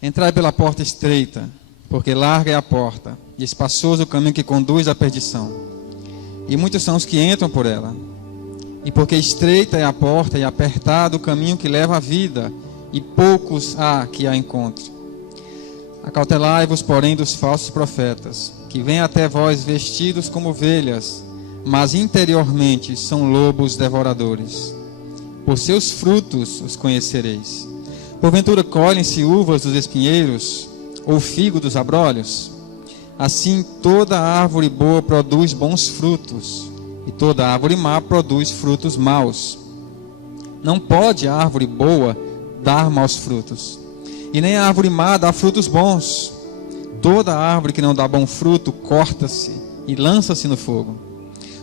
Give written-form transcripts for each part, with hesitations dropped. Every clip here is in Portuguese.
Entrai pela porta estreita, porque larga é a porta, e espaçoso o caminho que conduz à perdição. E muitos são os que entram por ela. E porque estreita é a porta e apertado o caminho que leva à vida, e poucos há que a encontrem. Acautelai-vos, porém, dos falsos profetas, que vêm até vós vestidos como ovelhas, mas interiormente são lobos devoradores. Por seus frutos os conhecereis. Porventura colhem-se uvas dos espinheiros, ou figo dos abrolhos? Assim toda árvore boa produz bons frutos, e toda árvore má produz frutos maus. Não pode a árvore boa dar maus frutos, e nem a árvore má dá frutos bons. Toda árvore que não dá bom fruto corta-se e lança-se no fogo.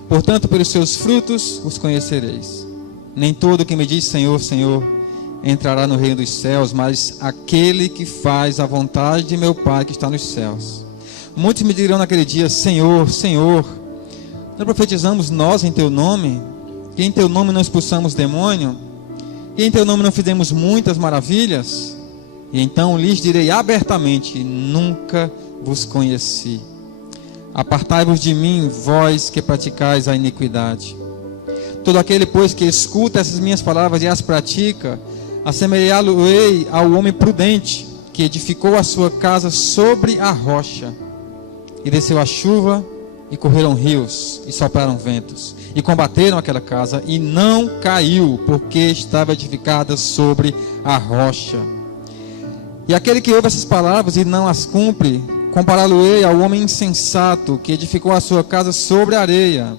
Portanto, pelos seus frutos os conhecereis. Nem todo que me diz Senhor, Senhor entrará no reino dos céus, mas aquele que faz a vontade de meu Pai que está nos céus. Muitos me dirão naquele dia: Senhor, Senhor, não profetizamos nós em teu nome? E em teu nome não expulsamos demônio? E em teu nome não fizemos muitas maravilhas? E então lhes direi abertamente: nunca vos conheci. Apartai-vos de mim, vós que praticais a iniquidade. Todo aquele, pois, que escuta essas minhas palavras e as pratica, assemelhá-lo-ei ao homem prudente, que edificou a sua casa sobre a rocha. E desceu a chuva, e correram rios, e sopraram ventos, e combateram aquela casa, e não caiu, porque estava edificada sobre a rocha. E aquele que ouve essas palavras e não as cumpre, compará-lo-ei ao homem insensato, que edificou a sua casa sobre a areia.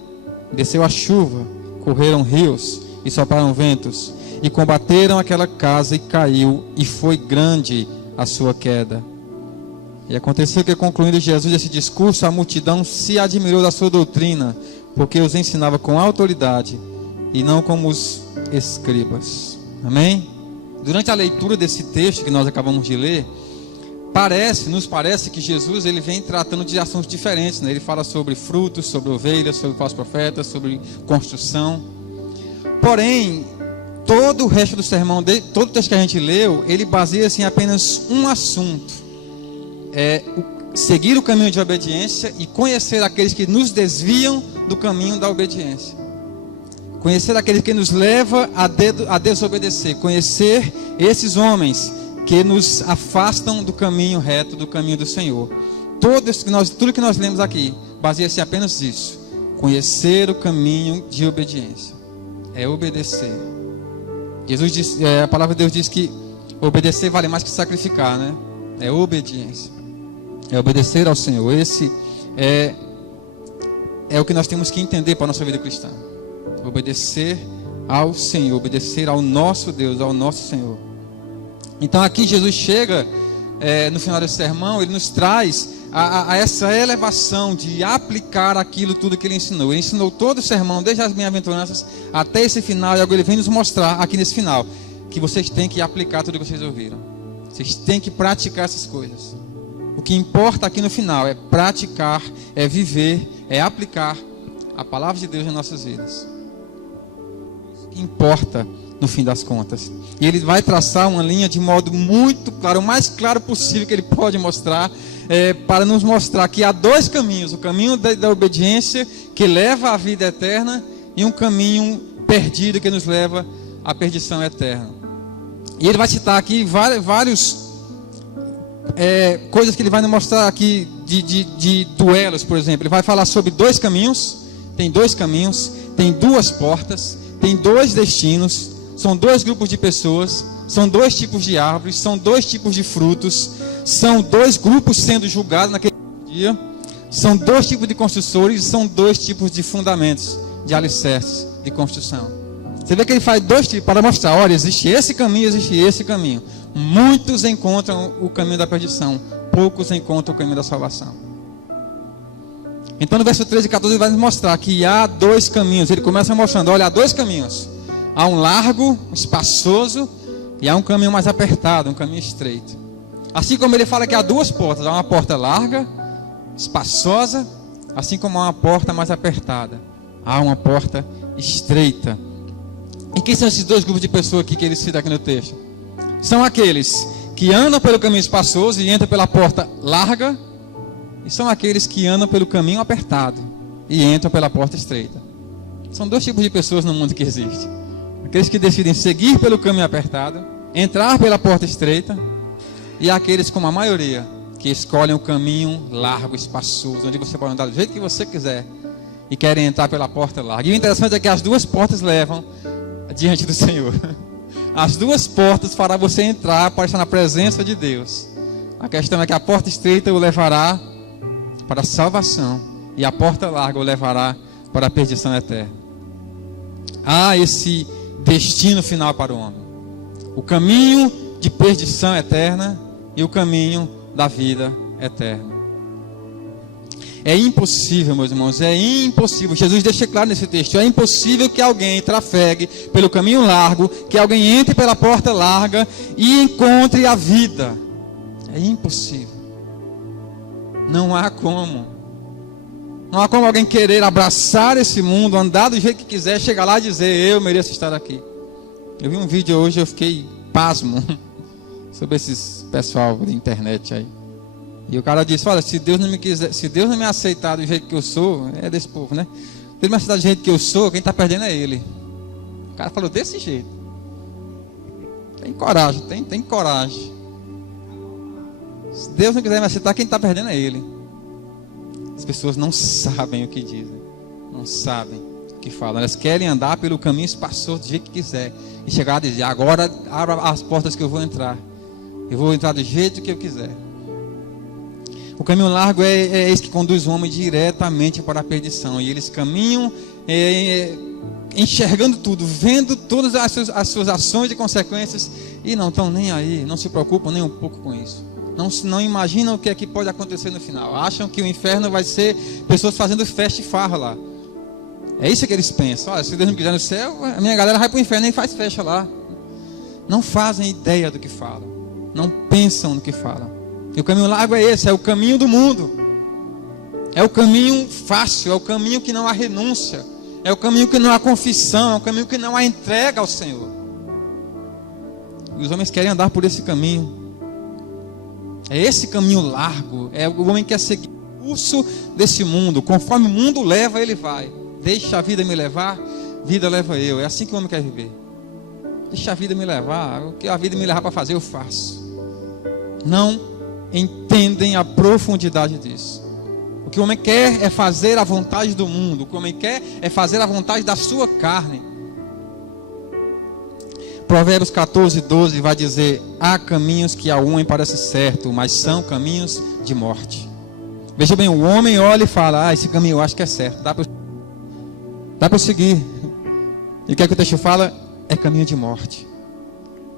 Desceu a chuva, correram rios, e sopraram ventos, e combateram aquela casa, e caiu, e foi grande a sua queda. E aconteceu que, concluindo Jesus esse discurso, a multidão se admirou da sua doutrina, porque os ensinava com autoridade, e não como os escribas. Amém? Durante a leitura desse texto que nós acabamos de ler, nos parece que Jesus ele vem tratando de assuntos diferentes, né? Ele fala sobre frutos, sobre ovelhas, sobre falsos profetas, sobre construção. Porém, todo o resto do sermão, todo o texto que a gente leu, ele baseia-se em apenas um assunto: seguir o caminho de obediência e conhecer aqueles que nos desviam do caminho da obediência. Conhecer aqueles que nos levam a desobedecer. Conhecer esses homens que nos afastam do caminho reto, do caminho do Senhor. Tudo que nós lemos aqui baseia-se em apenas isso: conhecer o caminho de obediência. É obedecer. Jesus diz, a palavra de Deus diz que obedecer vale mais que sacrificar, né? É obediência. É obedecer ao Senhor. Esse é o que nós temos que entender para a nossa vida cristã. Obedecer ao Senhor, obedecer ao nosso Deus, ao nosso Senhor. Então aqui Jesus chega, no final desse sermão, ele nos traz a essa elevação de aplicar aquilo tudo que ele ensinou. Ele ensinou todo o sermão, desde as bem-aventuranças até esse final, e agora ele vem nos mostrar aqui nesse final, que vocês têm que aplicar tudo que vocês ouviram. Vocês têm que praticar essas coisas. O que importa aqui no final é praticar, é viver, é aplicar a palavra de Deus nas nossas vidas. O que importa no fim das contas. E ele vai traçar uma linha de modo muito claro, o mais claro possível que ele pode mostrar, para nos mostrar que há dois caminhos: o caminho da obediência, que leva à vida eterna, e um caminho perdido que nos leva à perdição eterna. E ele vai citar aqui vários coisas que ele vai nos mostrar aqui de duelos, por exemplo. Ele vai falar sobre dois caminhos. Tem dois caminhos, tem duas portas, tem dois destinos, são dois grupos de pessoas, são dois tipos de árvores, são dois tipos de frutos, são dois grupos sendo julgados naquele dia, são dois tipos de construtores, são dois tipos de fundamentos, de alicerces de construção. Você vê que ele faz dois tipos para mostrar: olha, existe esse caminho, existe esse caminho. Muitos encontram o caminho da perdição, poucos encontram o caminho da salvação. Então no verso 13 e 14 ele vai nos mostrar que há dois caminhos. Ele começa mostrando: olha, há dois caminhos. Há um largo, espaçoso, e há um caminho mais apertado, um caminho estreito. Assim como ele fala que há duas portas: há uma porta larga, espaçosa, assim como há uma porta mais apertada, há uma porta estreita. E quem são esses dois grupos de pessoas aqui que ele cita aqui no texto? São aqueles que andam pelo caminho espaçoso e entram pela porta larga, e são aqueles que andam pelo caminho apertado e entram pela porta estreita. São dois tipos de pessoas no mundo que existe: aqueles que decidem seguir pelo caminho apertado, entrar pela porta estreita, e aqueles, como a maioria, que escolhem o caminho largo, espaçoso, onde você pode andar do jeito que você quiser e querem entrar pela porta larga. E o interessante é que as duas portas levam diante do Senhor. As duas portas fará você entrar para estar na presença de Deus. A questão é que a porta estreita o levará para a salvação e a porta larga o levará para a perdição eterna. Há esse destino final para o homem: o caminho de perdição eterna e o caminho da vida eterna. É impossível, meus irmãos, é impossível. Jesus deixa claro nesse texto: é impossível que alguém trafegue pelo caminho largo, que alguém entre pela porta larga e encontre a vida. É impossível. Não há como. Não há como alguém querer abraçar esse mundo, andar do jeito que quiser, chegar lá e dizer: eu mereço estar aqui. Eu vi um vídeo hoje, eu fiquei pasmo sobre esses pessoal da internet aí. E o cara disse: olha, se Deus não me quiser, se Deus não me aceitar do jeito que eu sou, é desse povo, né? Se Deus me aceitar do jeito que eu sou, quem está perdendo é ele. O cara falou desse jeito. Tem coragem, tem coragem. Se Deus não quiser me aceitar, quem está perdendo é ele. As pessoas não sabem o que dizem, não sabem o que falam. Elas querem andar pelo caminho espaçoso do jeito que quiser e chegar a dizer: agora abra as portas que eu vou entrar. Eu vou entrar do jeito que eu quiser. O caminho largo é esse que conduz o homem diretamente para a perdição. E eles caminham enxergando tudo, vendo todas as suas ações e consequências, e não estão nem aí, não se preocupam nem um pouco com isso. Não imaginam o que é que pode acontecer no final. Acham que o inferno vai ser pessoas fazendo festa e farra lá. É isso que eles pensam: olha, se Deus não quiser no céu, a minha galera vai para o inferno e faz festa lá. Não fazem ideia do que falam, não pensam no que falam. E o caminho largo é esse, é o caminho do mundo. É o caminho fácil, é o caminho que não há renúncia, é o caminho que não há confissão, é o caminho que não há entrega ao Senhor. E os homens querem andar por esse caminho. É esse caminho largo, é o homem que quer seguir o curso desse mundo. Conforme o mundo leva, ele vai. Deixa a vida me levar, vida leva eu. É assim que o homem quer viver. Deixa a vida me levar, o que a vida me levar para fazer, eu faço. Não entendem a profundidade disso. O que o homem quer é fazer a vontade do mundo. O que o homem quer é fazer a vontade da sua carne. Provérbios 14:12 vai dizer: há caminhos que ao homem parece certo, mas são caminhos de morte. Veja bem, o homem olha e fala: esse caminho eu acho que é certo, dá para eu seguir. E o que é que o texto fala? É caminho de morte.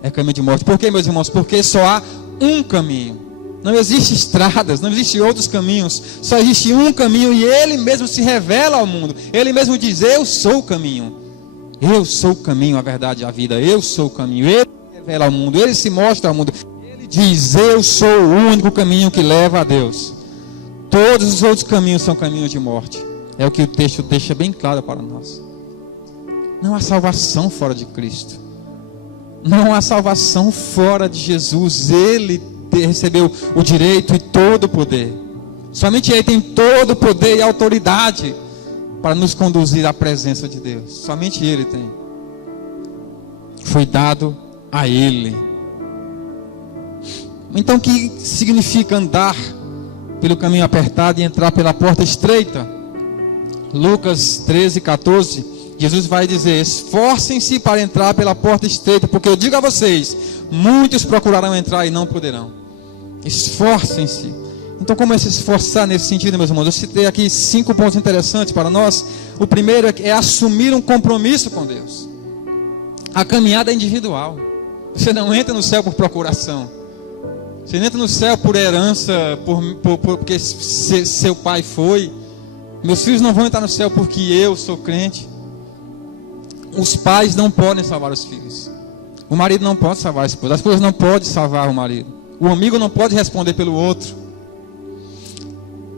É caminho de morte. Por quê, meus irmãos? Porque só há um caminho. Não existem estradas, não existem outros caminhos. Só existe um caminho, e ele mesmo se revela ao mundo. Ele mesmo diz: eu sou o caminho. Eu sou o caminho, a verdade e a vida. Eu sou o caminho. Ele se revela ao mundo, ele se mostra ao mundo. Ele diz: eu sou o único caminho que leva a Deus. Todos os outros caminhos são caminhos de morte. É o que o texto deixa bem claro para nós. Não há salvação fora de Cristo. Não há salvação fora de Jesus. Ele recebeu o direito e todo o poder. Somente Ele tem todo o poder e autoridade para nos conduzir à presença de Deus. Somente Ele tem. Foi dado a Ele. Então, o que significa andar pelo caminho apertado e entrar pela porta estreita? Lucas 13:14, Jesus vai dizer: esforcem-se para entrar pela porta estreita, porque eu digo a vocês, muitos procurarão entrar e não poderão. Esforcem-se. Então, como é se esforçar nesse sentido, meus irmãos? Eu citei aqui 5 pontos interessantes para nós. O primeiro é assumir um compromisso com Deus. A caminhada é individual. Você não entra no céu por procuração. Você não entra no céu por herança, porque seu pai foi. Meus filhos não vão entrar no céu porque eu sou crente. Os pais não podem salvar os filhos. O marido não pode salvar a esposa. A esposa não pode salvar o marido. O amigo não pode responder pelo outro.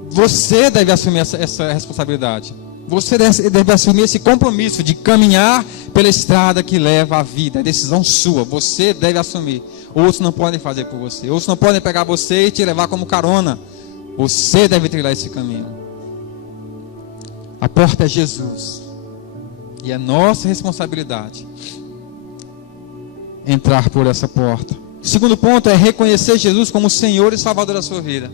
Você deve assumir essa responsabilidade. Você deve assumir esse compromisso de caminhar pela estrada que leva à vida. É decisão sua, você deve assumir. Outros não podem fazer por você. Outros não podem pegar você e te levar como carona. Você deve trilhar esse caminho. A porta é Jesus. E é nossa responsabilidade entrar por essa porta. O segundo ponto é reconhecer Jesus como Senhor e Salvador da sua vida.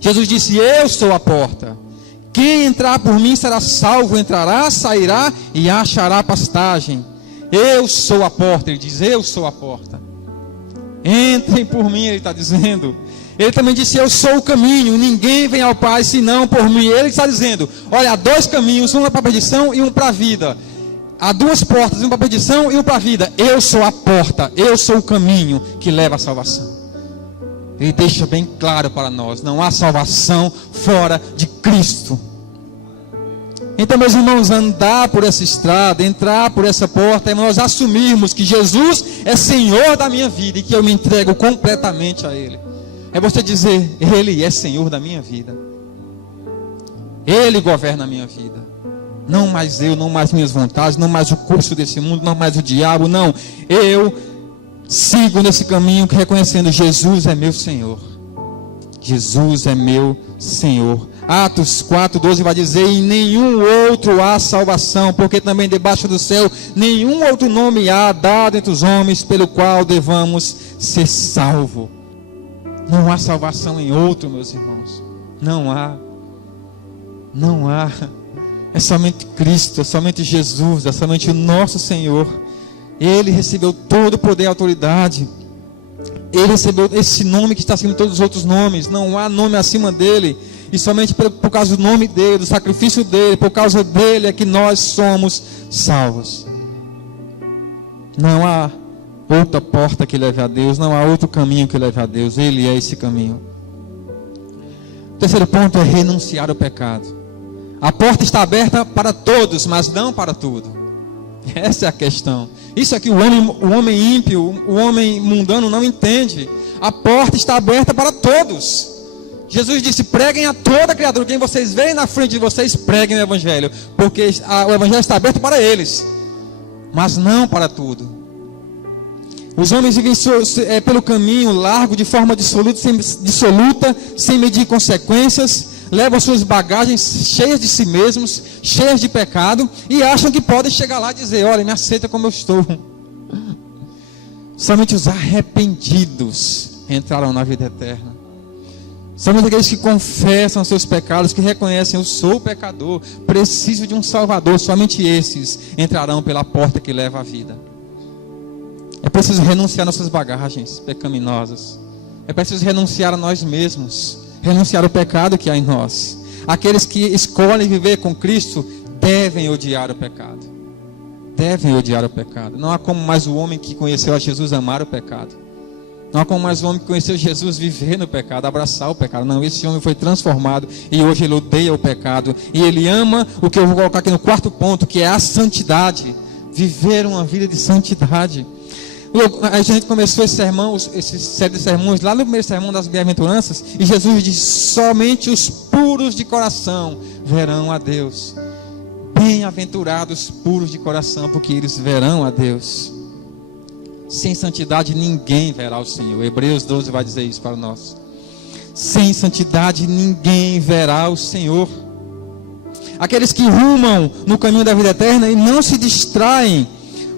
Jesus disse: eu sou a porta. Quem entrar por mim será salvo, entrará, sairá e achará pastagem. Eu sou a porta, ele diz, eu sou a porta. Entrem por mim, ele está dizendo. Ele também disse, eu sou o caminho, ninguém vem ao Pai senão por mim. Ele está dizendo, olha, há dois caminhos, um para a perdição e um para a vida. Há duas portas, um para a perdição e um para a vida. Eu sou a porta, eu sou o caminho que leva à salvação. Ele deixa bem claro para nós, não há salvação fora de Cristo. Então, meus irmãos, andar por essa estrada, entrar por essa porta, é nós assumirmos que Jesus é Senhor da minha vida e que eu me entrego completamente a Ele. É você dizer, Ele é Senhor da minha vida. Ele governa a minha vida. Não mais eu, não mais minhas vontades, não mais o curso desse mundo, não mais o diabo, não. Eu sigo nesse caminho reconhecendo, Jesus é meu Senhor. Jesus é meu Senhor. Atos 4:12 vai dizer, em nenhum outro há salvação, porque também debaixo do céu nenhum outro nome há dado entre os homens pelo qual devamos ser salvos. Não há salvação em outro, meus irmãos. Não há. Não há. É somente Cristo, é somente Jesus, é somente o nosso Senhor. Ele recebeu todo o poder e autoridade. Ele recebeu esse nome que está acima de todos os outros nomes. Não há nome acima dele. E somente por causa do nome dele, do sacrifício dele, por causa dele é que nós somos salvos. Não há outra porta que leve a Deus, não há outro caminho que leve a Deus. Ele é esse caminho. O terceiro ponto é renunciar ao pecado. A porta está aberta para todos, mas não para tudo. Essa é a questão. Isso é que o homem ímpio, o homem mundano não entende. A porta está aberta para todos. Jesus disse, preguem a toda criatura. Quem vocês veem na frente de vocês, preguem o Evangelho. Porque o Evangelho está aberto para eles, mas não para tudo. Os homens vivem pelo caminho largo, de forma dissoluta, sem medir consequências. Levam suas bagagens cheias de si mesmos, cheias de pecado, e acham que podem chegar lá e dizer, olha, me aceita como eu estou. Somente os arrependidos entrarão na vida eterna. Somente aqueles que confessam seus pecados, que reconhecem, eu sou pecador, preciso de um Salvador. Somente esses entrarão pela porta que leva à vida. É preciso renunciar nossas bagagens pecaminosas. É preciso renunciar a nós mesmos, renunciar ao pecado que há em nós. Aqueles que escolhem viver com Cristo devem odiar o pecado. Devem odiar o pecado. Não há como mais o homem que conheceu a Jesus amar o pecado. Não há como mais o homem que conheceu Jesus viver no pecado, abraçar o pecado. Não, esse homem foi transformado e hoje ele odeia o pecado. E ele ama o que eu vou colocar aqui no quarto ponto, que é a santidade. Viver uma vida de santidade. A gente começou esse série de sermões lá no primeiro sermão das bem-aventuranças, e Jesus disse, somente os puros de coração verão a Deus. Bem-aventurados puros de coração, porque eles verão a Deus. Sem santidade ninguém verá o Senhor. Hebreus 12 vai dizer isso para nós. Sem santidade ninguém verá o Senhor. Aqueles que rumam no caminho da vida eterna e não se distraem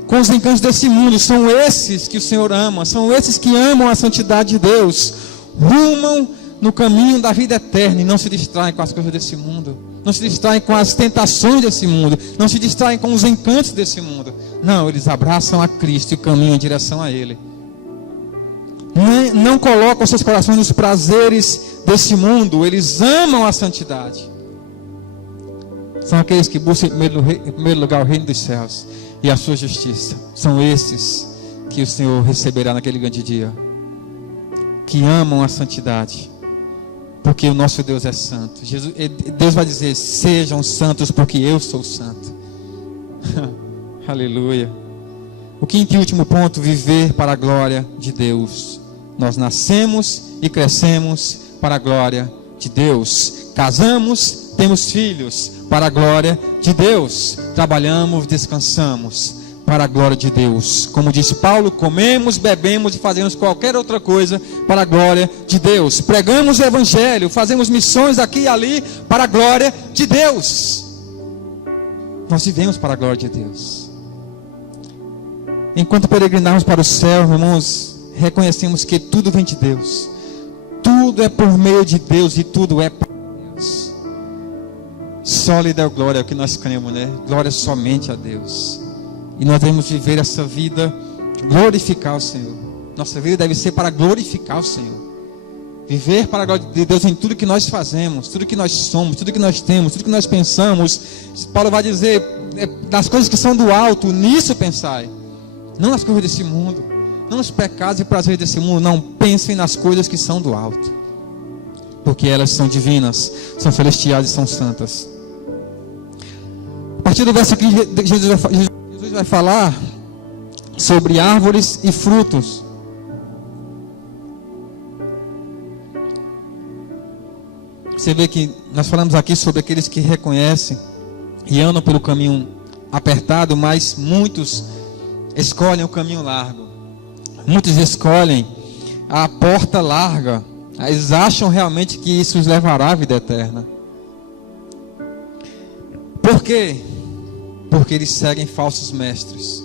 com os encantos desse mundo, são esses que o Senhor ama, são esses que amam a santidade de Deus, rumam no caminho da vida eterna e não se distraem com as coisas desse mundo, não se distraem com as tentações desse mundo, não se distraem com os encantos desse mundo. Não, eles abraçam a Cristo e caminham em direção a Ele. Não colocam seus corações nos prazeres desse mundo, eles amam a santidade. São aqueles que buscam em primeiro lugar o reino dos céus e a sua justiça. São esses que o Senhor receberá naquele grande dia, que amam a santidade, porque o nosso Deus é santo. Deus vai dizer, sejam santos porque eu sou santo. Aleluia. O quinto e último ponto, viver para a glória de Deus. Nós nascemos e crescemos para a glória de Deus. Casamos, temos filhos, para a glória de Deus. Trabalhamos, descansamos para a glória de Deus. Como disse Paulo, comemos, bebemos e fazemos qualquer outra coisa para a glória de Deus. Pregamos o evangelho, fazemos missões aqui e ali para a glória de Deus. Nós vivemos para a glória de Deus. Enquanto peregrinarmos para o céu, irmãos, reconhecemos que tudo vem de Deus. Tudo é por meio de Deus e tudo é para Deus. Só lhe dá glória, é o que nós cremos, né? Glória somente a Deus. E nós devemos viver essa vida, glorificar o Senhor. Nossa vida deve ser para glorificar o Senhor. Viver para a glória de Deus em tudo que nós fazemos, tudo que nós somos, tudo que nós temos, tudo que nós pensamos. Paulo vai dizer, das coisas que são do alto, nisso pensai. Não nas coisas desse mundo, não nos pecados e prazeres desse mundo. Não, pensem nas coisas que são do alto, porque elas são divinas, são celestiais e são santas. A partir do verso 15, Jesus vai falar sobre árvores e frutos. Você vê que nós falamos aqui sobre aqueles que reconhecem e andam pelo caminho apertado, mas muitos escolhem o caminho largo. Muitos escolhem a porta larga. Eles acham realmente que isso os levará à vida eterna. Por quê? Porque eles seguem falsos mestres.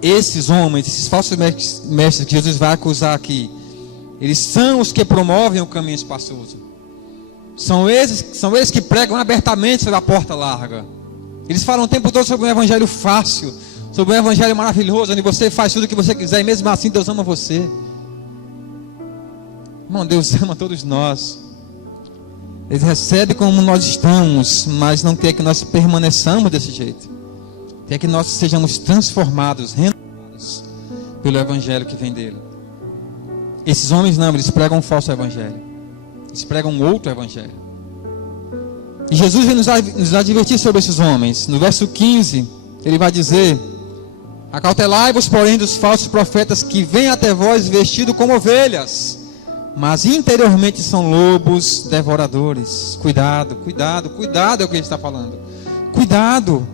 Esses homens, esses falsos mestres que Jesus vai acusar aqui, eles são os que promovem o caminho espaçoso. São eles que pregam abertamente sobre a porta larga. Eles falam o tempo todo sobre um evangelho fácil, sobre um evangelho maravilhoso, onde você faz tudo o que você quiser e mesmo assim Deus ama você. Irmão, Deus ama todos nós. Ele recebe como nós estamos, mas não quer que nós permaneçamos desse jeito. Quer que nós sejamos transformados, renovados pelo evangelho que vem dele. Esses homens não, eles pregam um falso evangelho. Eles pregam um outro evangelho. E Jesus vem nos advertir sobre esses homens. No verso 15, ele vai dizer: acautelai-vos, porém, dos falsos profetas que vêm até vós vestidos como ovelhas, mas interiormente são lobos devoradores. Cuidado, cuidado, cuidado é o que ele está falando. Cuidado,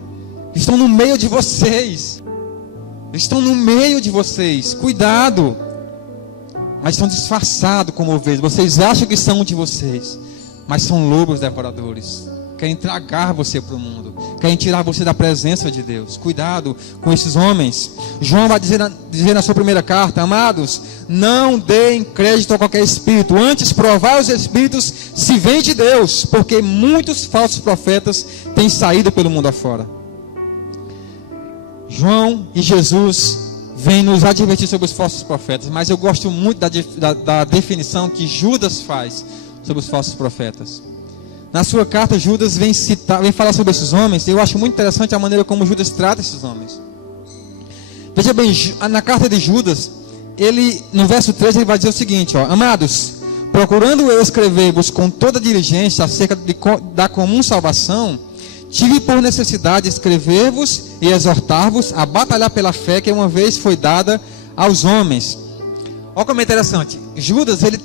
estão no meio de vocês. Estão no meio de vocês. Cuidado. Mas estão disfarçados como ovelhas. Vocês acham que são de vocês, mas são lobos devoradores. Querem tragar você para o mundo, querem tirar você da presença de Deus. Cuidado com esses homens. João vai dizer na sua primeira carta: amados, não deem crédito a qualquer espírito, antes provai os espíritos se vem de Deus, porque muitos falsos profetas têm saído pelo mundo afora. João e Jesus vêm nos advertir sobre os falsos profetas, mas eu gosto muito da definição que Judas faz sobre os falsos profetas. Na sua carta, Judas vem falar sobre esses homens. Eu acho muito interessante a maneira como Judas trata esses homens. Veja bem, na carta de Judas, no verso 13, ele vai dizer o seguinte: amados, procurando eu escrever-vos com toda diligência acerca da comum salvação, tive por necessidade escrever-vos e exortar-vos a batalhar pela fé que uma vez foi dada aos homens. Olha como é interessante. Judas, ele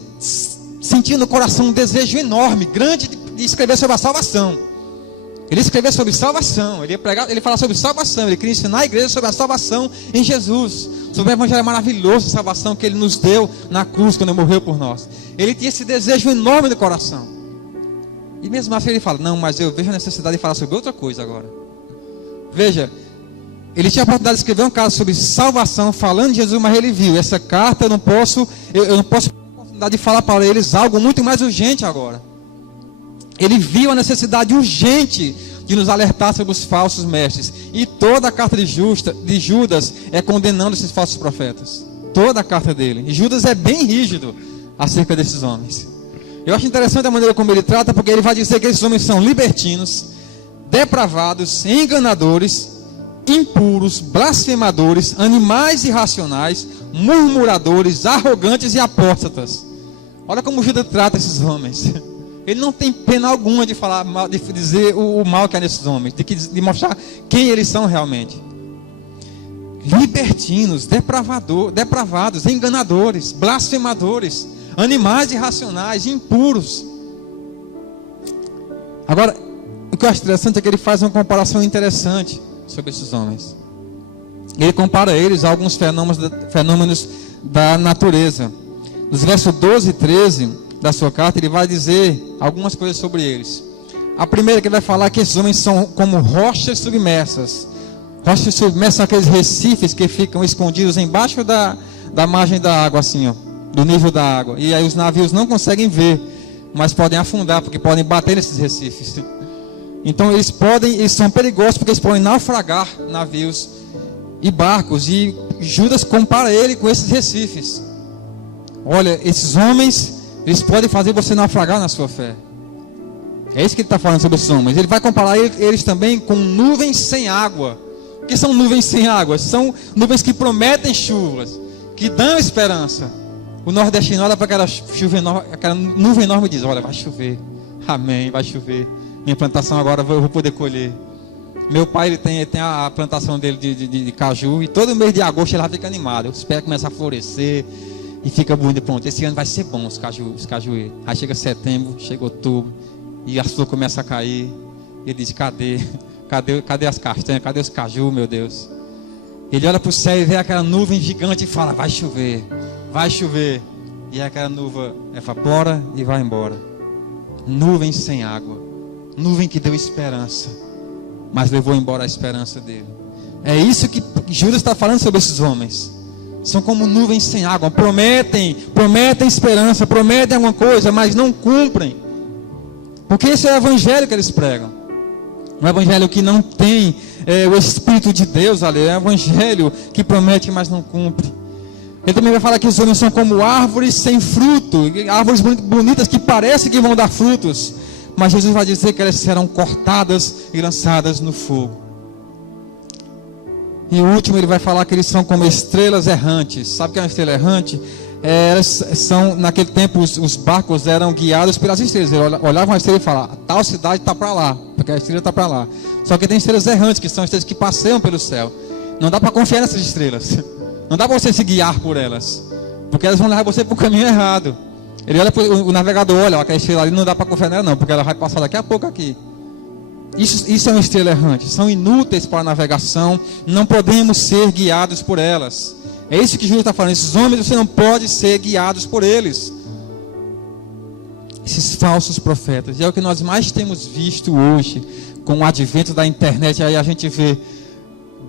sentia no coração um desejo enorme, grande, de escrever sobre a salvação. Ele escreveu sobre salvação, ele ia pregar, ele falava sobre salvação, ele queria ensinar a igreja sobre a salvação em Jesus, sobre o evangelho maravilhoso de salvação que ele nos deu na cruz quando ele morreu por nós. Ele tinha esse desejo enorme no coração. E mesmo assim ele fala: não, mas eu vejo a necessidade de falar sobre outra coisa agora. Veja, ele tinha a oportunidade de escrever um caso sobre salvação, falando de Jesus, mas ele viu: essa carta eu não posso ter a oportunidade de falar para eles algo muito mais urgente agora. Ele viu a necessidade urgente de nos alertar sobre os falsos mestres. E toda a carta de Judas é condenando esses falsos profetas. Toda a carta dele. E Judas é bem rígido acerca desses homens. Eu acho interessante a maneira como ele trata, porque ele vai dizer que esses homens são libertinos, depravados, enganadores, impuros, blasfemadores, animais irracionais, murmuradores, arrogantes e apóstatas. Olha como Judas trata esses homens. Ele não tem pena alguma de falar mal, de dizer o mal que há nesses homens, de mostrar quem eles são realmente. Libertinos, depravados, enganadores, blasfemadores, animais irracionais, impuros. Agora, o que eu acho interessante é que ele faz uma comparação interessante sobre esses homens. Ele compara eles a alguns fenômenos da natureza. Nos versos 12 e 13 da sua carta, ele vai dizer algumas coisas sobre eles. A primeira que ele vai falar é que esses homens são como rochas submersas. Rochas submersas são aqueles recifes que ficam escondidos embaixo da margem da água, assim, ó, do nível da água. E aí os navios não conseguem ver, mas podem afundar, porque podem bater nesses recifes. Então eles são perigosos porque eles podem naufragar navios e barcos. E Judas compara ele com esses recifes. Olha, esses homens, eles podem fazer você naufragar na sua fé. É isso que ele está falando sobre esses homens. Ele vai comparar eles também com nuvens sem água. O que são nuvens sem água? São nuvens que prometem chuvas, que dão esperança. O nordestino olha para aquela nuvem enorme e diz: olha, vai chover. Amém, vai chover. Minha plantação agora eu vou poder colher. Meu pai ele tem a plantação dele de caju. E todo mês de agosto ele fica animado. Os pés começam a florescer. E fica bonito, pronto. Esse ano vai ser bom os cajueiros. Aí chega setembro, chega outubro. E as flores começam a cair. Ele diz: cadê as castanhas? Cadê os caju, meu Deus? Ele olha para o céu e vê aquela nuvem gigante e fala: vai chover, vai chover. E aquela nuvem evapora e vai embora. Nuvem sem água. Nuvem que deu esperança, mas levou embora a esperança dele. É isso que Judas está falando sobre esses homens. São como nuvens sem água. Prometem esperança, prometem alguma coisa, mas não cumprem. Porque esse é o evangelho que eles pregam. Um evangelho que não tem o Espírito de Deus ali. É um evangelho que promete, mas não cumpre. Ele também vai falar que os homens são como árvores sem fruto. Árvores bonitas que parecem que vão dar frutos. Mas Jesus vai dizer que elas serão cortadas e lançadas no fogo. E o último ele vai falar que eles são como estrelas errantes. Sabe o que é uma estrela errante? Naquele tempo os barcos eram guiados pelas estrelas. Eles olhavam a estrela e falavam: tal cidade está para lá, porque a estrela está para lá. Só que tem estrelas errantes, que são estrelas que passeiam pelo céu. Não dá para confiar nessas estrelas. Não dá para você se guiar por elas, porque elas vão levar você para o caminho errado. Ele olha, o navegador olha, aquela estrela ali não dá para confiar nela não, porque ela vai passar daqui a pouco aqui. Isso é uma estrela errante. São inúteis para a navegação. Não podemos ser guiados por elas. É isso que Jesus está falando. Esses homens, você não pode ser guiados por eles. Esses falsos profetas. E é o que nós mais temos visto hoje, com o advento da internet. Aí a gente vê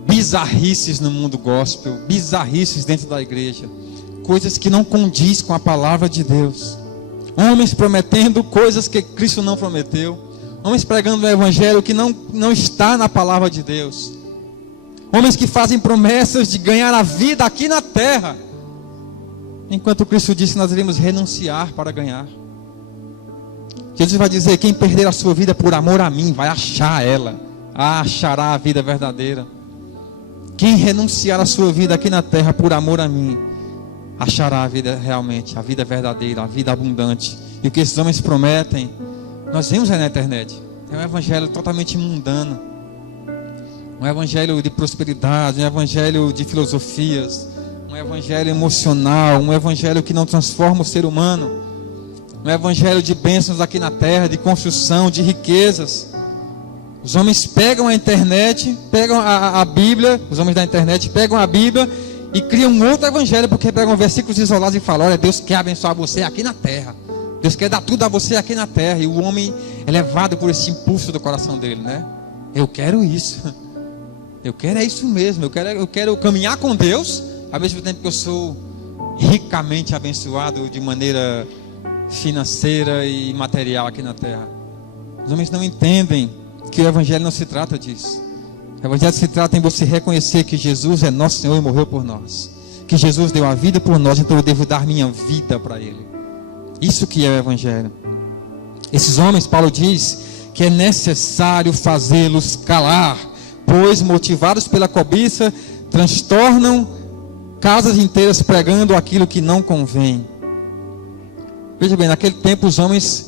bizarrices no mundo gospel, bizarrices dentro da igreja, coisas que não condiz com a palavra de Deus. Homens prometendo coisas que Cristo não prometeu. Homens pregando o evangelho que não está na palavra de Deus. Homens que fazem promessas de ganhar a vida aqui na terra, enquanto Cristo disse que nós devemos renunciar para ganhar. Jesus vai dizer: quem perder a sua vida por amor a mim, vai achar ela. Achará a vida verdadeira. Quem renunciar a sua vida aqui na terra por amor a mim, achará a vida realmente, a vida verdadeira, a vida abundante. E o que esses homens prometem, nós vemos aí na internet. É um evangelho totalmente mundano. Um evangelho de prosperidade, um evangelho de filosofias, um evangelho emocional, um evangelho que não transforma o ser humano, um evangelho de bênçãos aqui na terra, de construção, de riquezas. Os homens pegam a internet, pegam a Bíblia, os homens da internet pegam a Bíblia e criam um outro evangelho, porque pegam versículos isolados e falam: olha, Deus quer abençoar você aqui na terra. Deus quer dar tudo a você aqui na terra. E o homem é levado por esse impulso do coração dele, né? Eu quero isso. Eu quero isso mesmo. Eu quero caminhar com Deus, ao mesmo tempo que eu sou ricamente abençoado de maneira financeira e material aqui na terra. Os homens não entendem que o evangelho não se trata disso. O evangelho se trata em você reconhecer que Jesus é nosso Senhor e morreu por nós. Que Jesus deu a vida por nós, então eu devo dar minha vida para Ele. Isso que é o evangelho. Esses homens, Paulo diz que é necessário fazê-los calar, pois motivados pela cobiça, transtornam casas inteiras pregando aquilo que não convém. Veja bem, naquele tempo os homens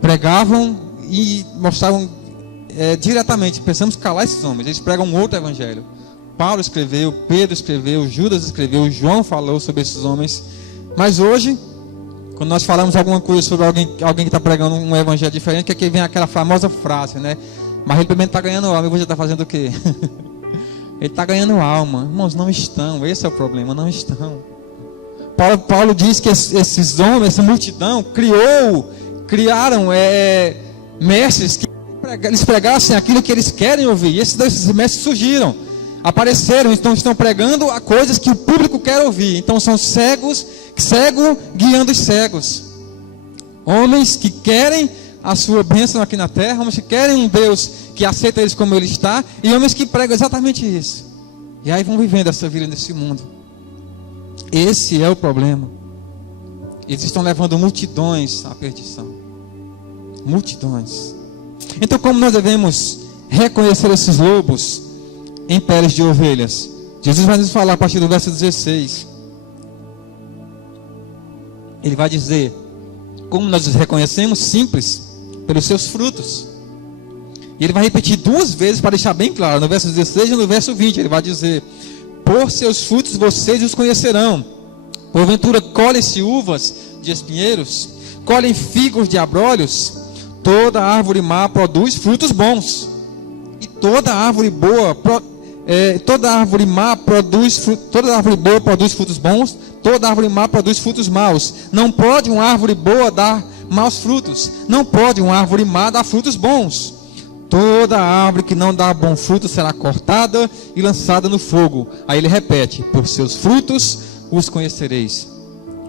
pregavam e mostravam diretamente: precisamos calar esses homens, eles pregam um outro evangelho. Paulo escreveu, Pedro escreveu, Judas escreveu, João falou sobre esses homens. Mas hoje, quando nós falamos alguma coisa sobre alguém que está pregando um evangelho diferente, que aqui vem aquela famosa frase, né? Mas ele pelo menos está ganhando alma. E você está fazendo o quê? Ele está ganhando alma. Irmãos, não estão. Esse é o problema, não estão. Paulo diz que esses homens, essa multidão, criaram mestres que eles pregassem aquilo que eles querem ouvir. E esses mestres surgiram, apareceram, então estão pregando a coisas que o público quer ouvir. Então são cego guiando os cegos. Homens que querem a sua bênção aqui na terra, homens que querem um Deus que aceita eles como ele está, e homens que pregam exatamente isso. E aí vão vivendo essa vida nesse mundo. Esse é o problema. Eles estão levando multidões à perdição. Multidões. Então, como nós devemos reconhecer esses lobos em peles de ovelhas? Jesus vai nos falar a partir do verso 16. Ele vai dizer como nós os reconhecemos? Simples, pelos seus frutos. E ele vai repetir 2 vezes para deixar bem claro, no verso 16 e no verso 20. Ele vai dizer: por seus frutos vocês os conhecerão. Porventura colhem-se uvas de espinheiros, colhem figos de abrolhos. Toda árvore má produz frutos bons, e toda árvore boa toda árvore boa produz frutos bons, toda árvore má produz frutos maus. Não pode uma árvore boa dar maus frutos, não pode uma árvore má dar frutos bons. Toda árvore que não dá bom fruto será cortada e lançada no fogo. Aí ele repete: por seus frutos os conhecereis.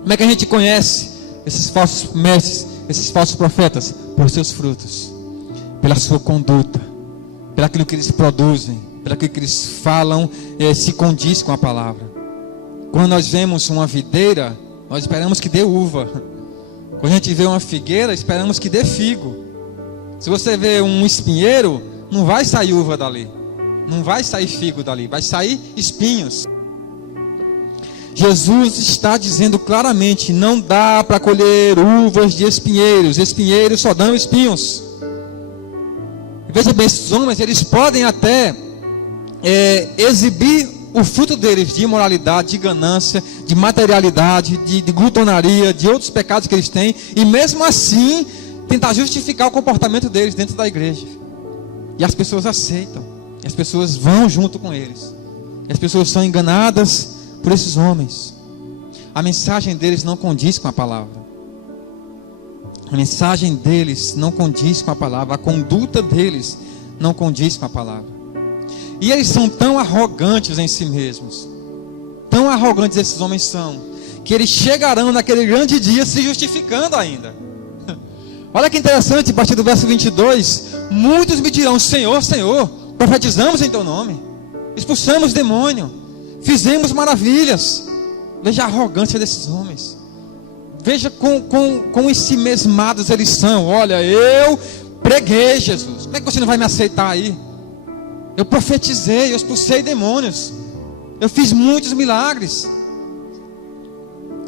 Como é que a gente conhece esses falsos mestres, esses falsos profetas? Por seus frutos, pela sua conduta, pelo aquilo que eles produzem, pelo aquilo que eles falam, se condiz com a palavra. Quando nós vemos uma videira, nós esperamos que dê uva. Quando a gente vê uma figueira, esperamos que dê figo. Se você vê um espinheiro, não vai sair uva dali, não vai sair figo dali, vai sair espinhos. Jesus está dizendo claramente: não dá para colher uvas de espinheiros. Espinheiros só dão espinhos. Veja bem, esses homens, eles podem até exibir o fruto deles de imoralidade, de ganância, de materialidade, de glutonaria, de outros pecados que eles têm, e mesmo assim tentar justificar o comportamento deles dentro da igreja. E as pessoas aceitam, e as pessoas vão junto com eles, e as pessoas são enganadas por esses homens. A mensagem deles não condiz com a palavra. A mensagem deles não condiz com a palavra. A conduta deles não condiz com a palavra. E eles são tão arrogantes em si mesmos, tão arrogantes esses homens são, que eles chegarão naquele grande dia se justificando ainda. Olha que interessante, a partir do verso 22, muitos me dirão: Senhor, Senhor, profetizamos em teu nome, expulsamos demônio, fizemos maravilhas. Veja a arrogância desses homens. Veja com ensimesmados eles são. Olha, eu preguei Jesus, como é que você não vai me aceitar aí? Eu profetizei, eu expulsei demônios, eu fiz muitos milagres.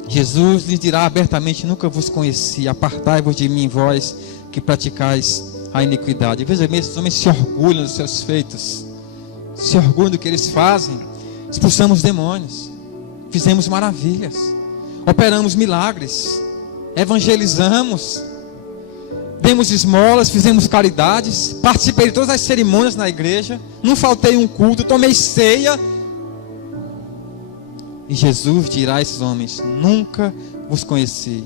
Jesus lhes dirá abertamente: nunca vos conheci, apartai-vos de mim, vós que praticais a iniquidade. Veja bem, esses homens se orgulham dos seus feitos, se orgulham do que eles fazem. Expulsamos demônios, fizemos maravilhas, operamos milagres, evangelizamos, demos esmolas, fizemos caridades, participei de todas as cerimônias na igreja, não faltei um culto, tomei ceia. E Jesus dirá a esses homens: nunca vos conheci.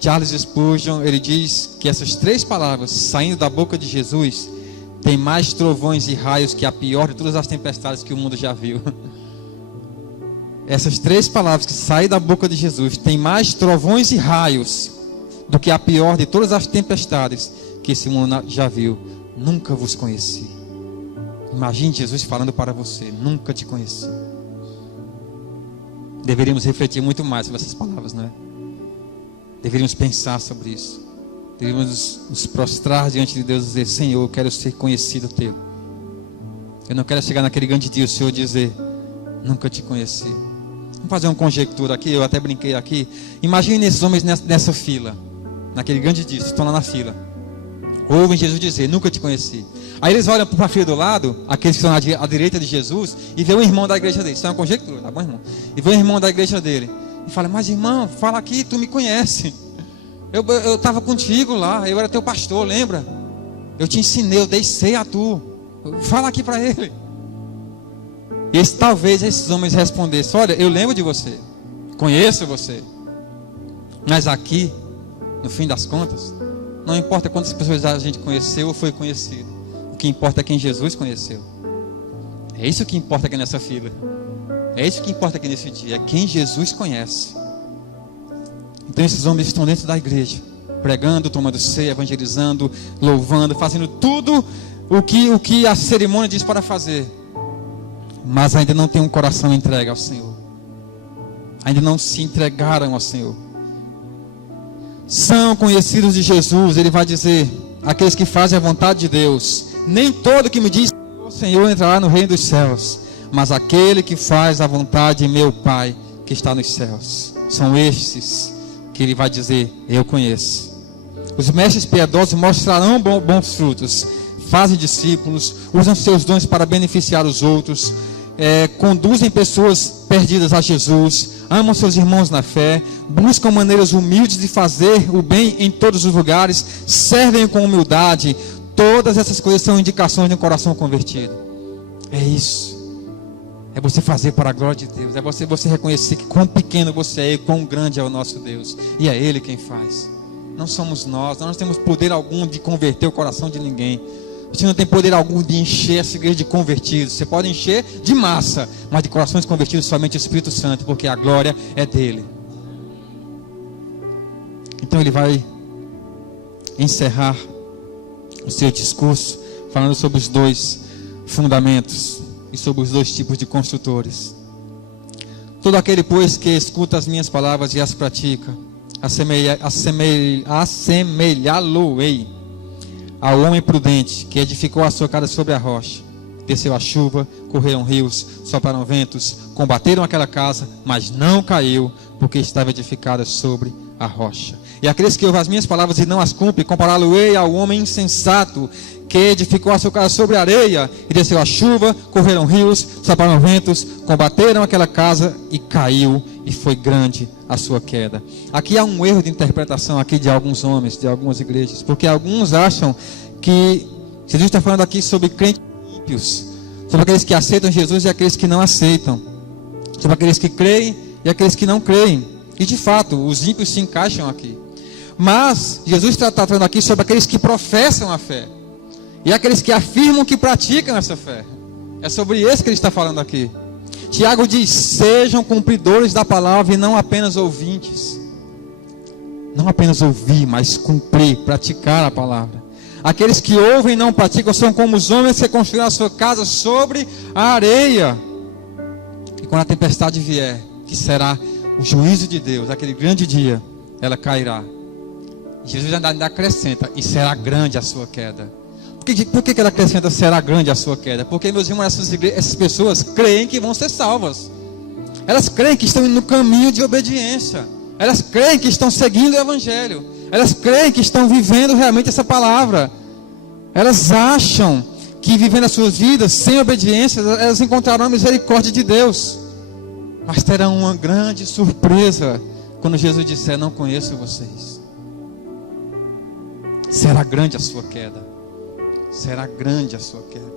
Charles Spurgeon, ele diz que essas 3 palavras saindo da boca de Jesus tem mais trovões e raios que a pior de todas as tempestades que o mundo já viu. Essas 3 palavras que saem da boca de Jesus tem mais trovões e raios do que a pior de todas as tempestades que esse mundo já viu. Nunca vos conheci. Imagine Jesus falando para você: nunca te conheci. Deveríamos refletir muito mais sobre essas palavras, não é? Deveríamos pensar sobre isso. Deveríamos nos prostrar diante de Deus e dizer: Senhor, eu quero ser conhecido teu. Eu não quero chegar naquele grande dia o Senhor dizer: nunca te conheci. Vamos fazer uma conjectura aqui, eu até brinquei aqui. Imagine esses homens nessa fila, naquele grande dia, estão lá na fila, ouvem Jesus dizer: nunca te conheci. Aí eles olham para a fila do lado, aqueles que estão à direita de Jesus, e vê um irmão da igreja dele. Isso é uma conjectura, tá bom, irmão? E vê um irmão da igreja dele e fala: mas irmão, fala aqui, tu me conhece. Eu estava contigo lá, eu era teu pastor, lembra? Eu te ensinei, eu dei ceia a tu. Fala aqui para ele. E talvez esses homens respondessem: olha, eu lembro de você, conheço você, mas aqui, no fim das contas, não importa quantas pessoas a gente conheceu ou foi conhecido, o que importa é quem Jesus conheceu. É isso que importa aqui nessa fila. É isso que importa aqui nesse dia, é quem Jesus conhece. Então esses homens estão dentro da igreja, pregando, tomando ceia, evangelizando, louvando, fazendo tudo o que a cerimônia diz para fazer, mas ainda não tem um coração entregue ao Senhor. Ainda não se entregaram ao Senhor. São conhecidos de Jesus. Ele vai dizer: aqueles que fazem a vontade de Deus. Nem todo que me diz Senhor, Senhor entrará no reino dos céus, mas aquele que faz a vontade de meu Pai que está nos céus. São estes que ele vai dizer: eu conheço. Os mestres piedosos mostrarão bons frutos, fazem discípulos, usam seus dons para beneficiar os outros, conduzem pessoas perdidas a Jesus, amam seus irmãos na fé, buscam maneiras humildes de fazer o bem em todos os lugares, servem com humildade. Todas essas coisas são indicações de um coração convertido. É isso. É você fazer para a glória de Deus. É você reconhecer que quão pequeno você é e quão grande é o nosso Deus. E é Ele quem faz. Não somos nós. Nós não temos poder algum de converter o coração de ninguém. Você não tem poder algum de encher essa igreja de convertidos. Você pode encher de massa, mas de corações convertidos somente o Espírito Santo, porque a glória é dele. Então ele vai encerrar o seu discurso falando sobre os dois fundamentos e sobre os dois tipos de construtores. Todo aquele, pois, que escuta as minhas palavras e as pratica, assemelhá-lo-ei ao homem prudente que edificou a sua casa sobre a rocha. Desceu a chuva, correram rios, sopraram ventos, combateram aquela casa, mas não caiu, porque estava edificada sobre a rocha. E aqueles que ouvem as minhas palavras e não as cumprem, compará-lo-ei ao homem insensato que edificou a sua casa sobre a areia, e desceu a chuva, correram rios, sopraram ventos, combateram aquela casa e caiu, e foi grande a sua queda. Aqui há um erro de interpretação aqui de alguns homens, de algumas igrejas, porque alguns acham que Jesus está falando aqui sobre crentes ímpios, sobre aqueles que aceitam Jesus e aqueles que não aceitam, sobre aqueles que creem e aqueles que não creem. E de fato, os ímpios se encaixam aqui. Mas Jesus está tratando aqui sobre aqueles que professam a fé e aqueles que afirmam que praticam essa fé. É sobre isso que ele está falando aqui. Tiago diz: sejam cumpridores da palavra e não apenas ouvintes. Não apenas ouvir, mas cumprir, praticar a palavra. Aqueles que ouvem e não praticam são como os homens que construíram a sua casa sobre a areia. E quando a tempestade vier, que será o juízo de Deus, aquele grande dia, ela cairá. Jesus ainda acrescenta: e será grande a sua queda. Por que ela acrescenta será grande a sua queda? Porque, meus irmãos, essas pessoas creem que vão ser salvas. Elas creem que estão no caminho de obediência. Elas creem que estão seguindo o Evangelho. Elas creem que estão vivendo realmente essa palavra. Elas acham que vivendo as suas vidas sem obediência, elas encontrarão a misericórdia de Deus. Mas terão uma grande surpresa quando Jesus disser: não conheço vocês. Será grande a sua queda. Será grande a sua queda.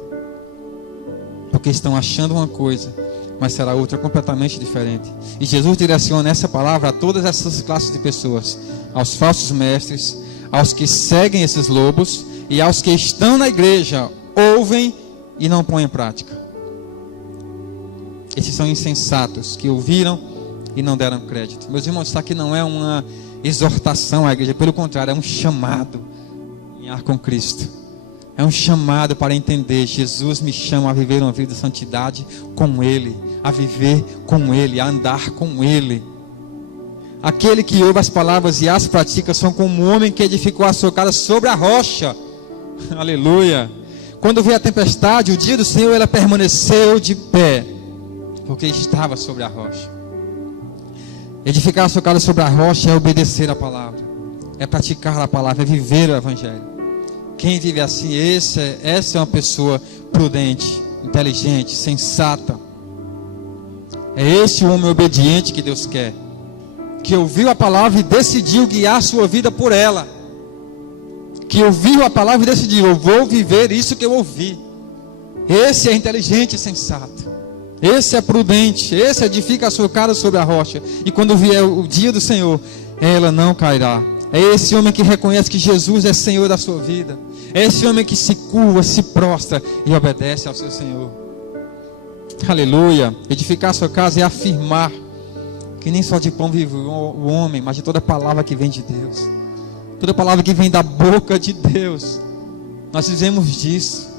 Porque estão achando uma coisa, mas será outra completamente diferente. E Jesus direciona essa palavra a todas essas classes de pessoas: aos falsos mestres, aos que seguem esses lobos e aos que estão na igreja, ouvem e não põem em prática. Esses são insensatos, que ouviram e não deram crédito. Meus irmãos, isso aqui não é uma exortação à igreja, pelo contrário, é um chamado a caminhar com Cristo. É um chamado para entender: Jesus me chama a viver uma vida de santidade com Ele, a viver com Ele, a andar com Ele. Aquele que ouve as palavras e as pratica são como um homem que edificou a sua casa sobre a rocha. Aleluia. Quando veio a tempestade, o dia do Senhor, ela permaneceu de pé, porque estava sobre a rocha. Edificar a sua casa sobre a rocha é obedecer a palavra, é praticar a palavra, é viver o Evangelho. Quem vive assim, essa é uma pessoa prudente, inteligente, sensata. É esse o homem obediente que Deus quer, que ouviu a palavra e decidiu guiar sua vida por ela, que ouviu a palavra e decidiu: eu vou viver isso que eu ouvi. Esse é inteligente e sensato. Esse é prudente. Esse edifica a sua casa sobre a rocha. E quando vier o dia do Senhor, ela não cairá. É esse homem que reconhece que Jesus é Senhor da sua vida. É esse homem que se curva, se prostra e obedece ao seu Senhor. Aleluia. Edificar a sua casa é afirmar que nem só de pão vive o homem, mas de toda palavra que vem de Deus. Toda palavra que vem da boca de Deus. Nós fizemos disso.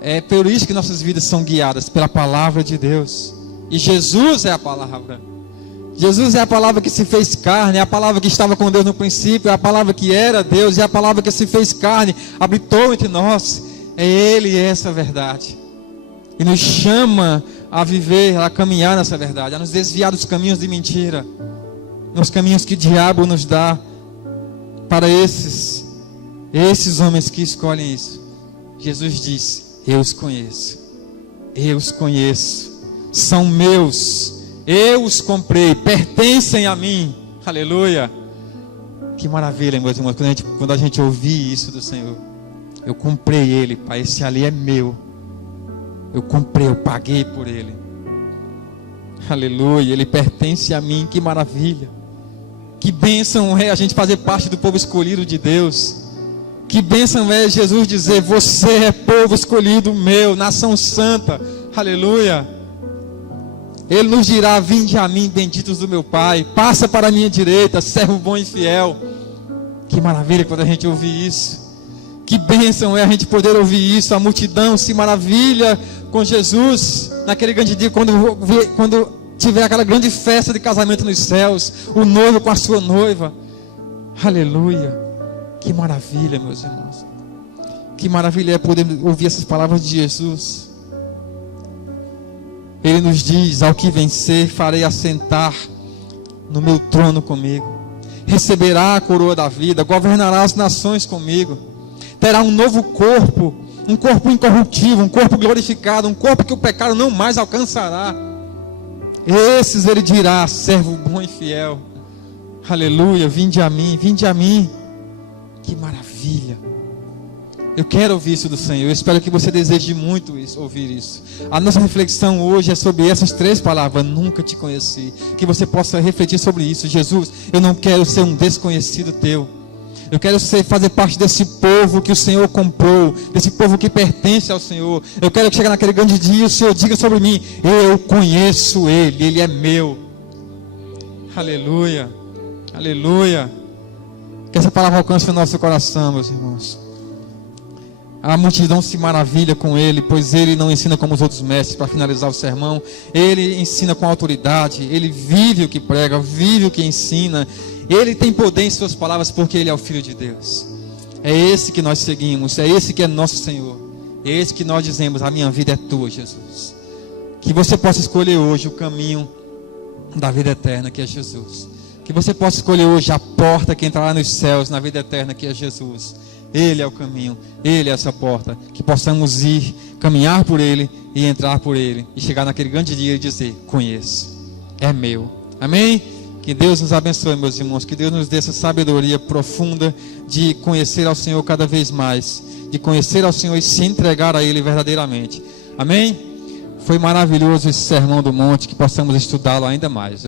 É por isso que nossas vidas são guiadas pela palavra de Deus. E Jesus é a palavra. Jesus é a palavra que se fez carne, é a palavra que estava com Deus no princípio, é a palavra que era Deus, é a palavra que se fez carne, habitou entre nós. É Ele essa verdade. E nos chama a viver, a caminhar nessa verdade, a nos desviar dos caminhos de mentira, nos caminhos que o diabo nos dá, para esses homens que escolhem isso. Jesus disse: eu os conheço, são meus, eu os comprei, pertencem a mim. Aleluia. Que maravilha, meus irmãos, quando a gente ouvir isso do Senhor. Eu comprei ele, Pai, esse ali é meu. Eu comprei, eu paguei por ele. Aleluia, ele pertence a mim. Que maravilha. Que bênção é a gente fazer parte do povo escolhido de Deus. Que bênção é Jesus dizer: você é povo escolhido meu, nação santa. Aleluia. Ele nos dirá: vinde a mim, benditos do meu Pai, passa para a minha direita, servo bom e fiel. Que maravilha quando a gente ouvir isso. Que bênção é a gente poder ouvir isso. A multidão se maravilha com Jesus naquele grande dia, quando tiver aquela grande festa de casamento nos céus, o noivo com a sua noiva. Aleluia. Que maravilha, meus irmãos. Que maravilha é poder ouvir essas palavras de Jesus. Ele nos diz: ao que vencer, farei assentar no meu trono comigo. Receberá a coroa da vida, governará as nações comigo. Terá um novo corpo, um corpo incorruptível, um corpo glorificado, um corpo que o pecado não mais alcançará. Esses ele dirá: servo bom e fiel. Aleluia, vinde a mim, vinde a mim. Que maravilha. Eu quero ouvir isso do Senhor. Eu espero que você deseje muito ouvir isso. A nossa reflexão hoje é sobre essas 3 palavras: nunca te conheci. Que você possa refletir sobre isso. Jesus, eu não quero ser um desconhecido teu. Eu quero fazer parte desse povo que o Senhor comprou, desse povo que pertence ao Senhor. Eu quero que chegue naquele grande dia e o Senhor diga sobre mim: eu conheço Ele, Ele é meu. Aleluia, aleluia. Que essa palavra alcance o nosso coração, meus irmãos. A multidão se maravilha com Ele, pois Ele não ensina como os outros mestres. Para finalizar o sermão, Ele ensina com autoridade. Ele vive o que prega, vive o que ensina. Ele tem poder em suas palavras, porque Ele é o Filho de Deus. É esse que nós seguimos, é esse que é nosso Senhor. É esse que nós dizemos: a minha vida é tua, Jesus. Que você possa escolher hoje o caminho da vida eterna, que é Jesus. Que você possa escolher hoje a porta que entrará nos céus, na vida eterna, que é Jesus. Ele é o caminho, Ele é essa porta. Que possamos ir, caminhar por Ele e entrar por Ele, e chegar naquele grande dia e dizer: conheço, é meu. Amém? Que Deus nos abençoe, meus irmãos. Que Deus nos dê essa sabedoria profunda de conhecer ao Senhor cada vez mais, de conhecer ao Senhor e se entregar a Ele verdadeiramente. Amém? Foi maravilhoso esse sermão do monte, que possamos estudá-lo ainda mais.